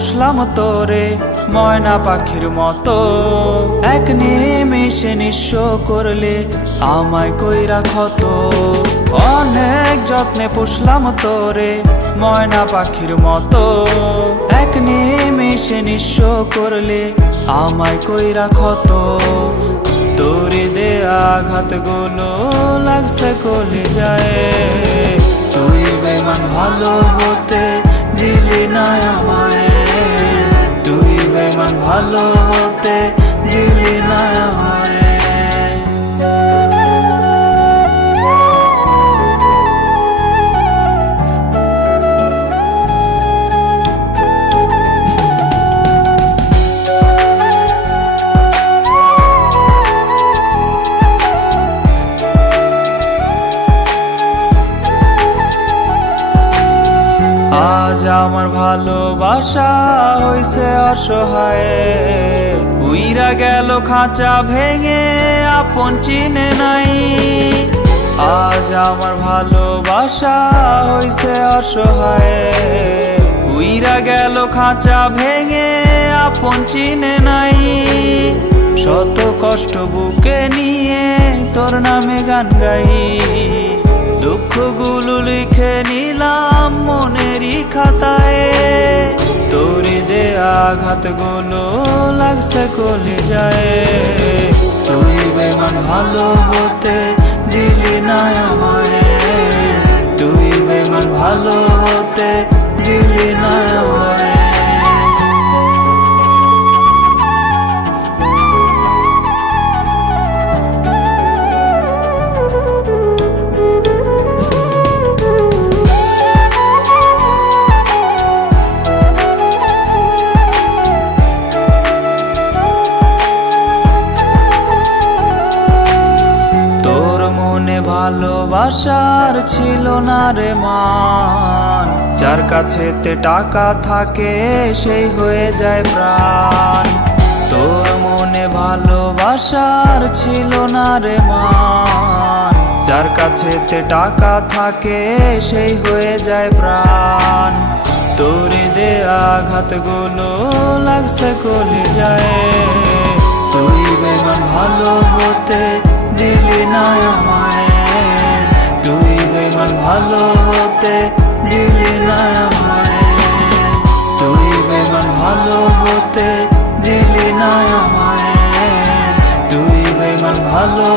পুষলাম তোরে ময়না পাখির মতো, এক নিমেষে নিঃস্ব করলে আমায় কইরা ক্ষত। অনেক যত্নে পুষলাম তোরে ময়না পাখির মতো, এক নিমেষে নিঃস্ব করলে আমায় কইরা ক্ষত। তোরে দেয়া আঘাত গুলো লাগছে কলে যায়, তুই বেমান ভালো হতে দিলি না আমায়, তুই বেমান ভালো হতে দিলি না আমায়। আজ আমার ভালোবাসা হইছে অসহায়, উইরা গেল খাঁচা ভেঙে আপন চিনে নাই। আজ আমার ভালোবাসা হইছে অসহায়, উইরা গেল খাঁচা ভেঙে আপন চিনে নাই। শত কষ্ট বুকে নিয়ে তোর নামে গান গাই, দুঃখগুলো লিখে নিলাম মনেরই খাতায়। তোরে দেয়া আঘাত গুলো লাগছে কলে যায়, তুই বেমান ভালো হতে দিলি না আমায়, তুই বেমান ভালো হতে দিলি না আমায়। ভালোবাসার ছিল না রে মান, যার কাছেতে টাকা থাকে সেই হয়ে যায় প্রাণ। তোর মনে ভালোবাসার ছিল না রে মান, যার কাছেতে টাকা থাকে সেই হয়ে যায় প্রাণ। তোরে দেয়া আঘাত গুলো লাগছে কলে যায়, তুই বেমান ভালো হতে দিলি না আমায়, তুই বেমান ভালো হতে দিলি না আমায়, তুই বেমান ভালো হতে দিলি না আমায়, তুই বেমান ভালো